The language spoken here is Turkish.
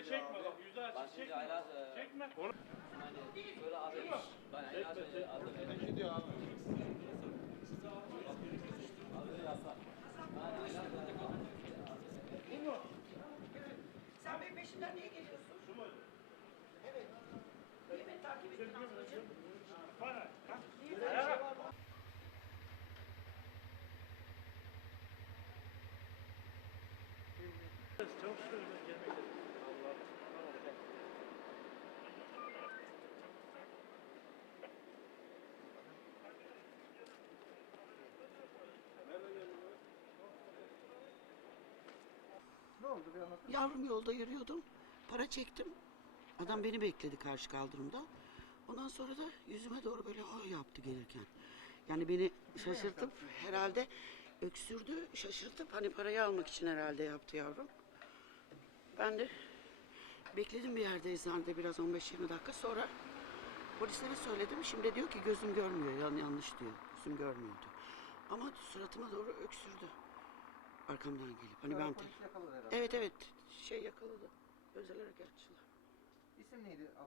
Öyle çekme bak, yüzü açık Şimdi çekme. aylar Çekme. hani böyle abi ben aylar adı Gidiyor abi. yasak. Bu mu? Sen benim peşimden niye geliyorsun? Şu mu? Evet. Niye beni takip ettin ablacığım? Bana. Niye böyle bir şey var? Çabuk söyle ben gelmek istedim. Allah. Tamam gel. Ne oldu bir anlatın. Yavrum yolda yürüyordum. Para çektim. Adam beni bekledi karşı kaldırımda. Ondan sonra da yüzüme doğru böyle yaptı gelirken. Yani beni şaşırtıp herhalde öksürdü, şaşırtıp hani parayı almak için herhalde yaptı yavrum. Ben de bekledim bir yerde eczanede biraz 15-20 dakika sonra polislere söyledim. Şimdi diyor ki gözüm görmüyor, yanlış diyor. Gözüm görmüyordu. Ama suratıma doğru öksürdü. Arkamdan gelip. Hani ben... Polis yakaladı herhalde. Evet yakaladı. Özel harekatçılar. İsim neydi?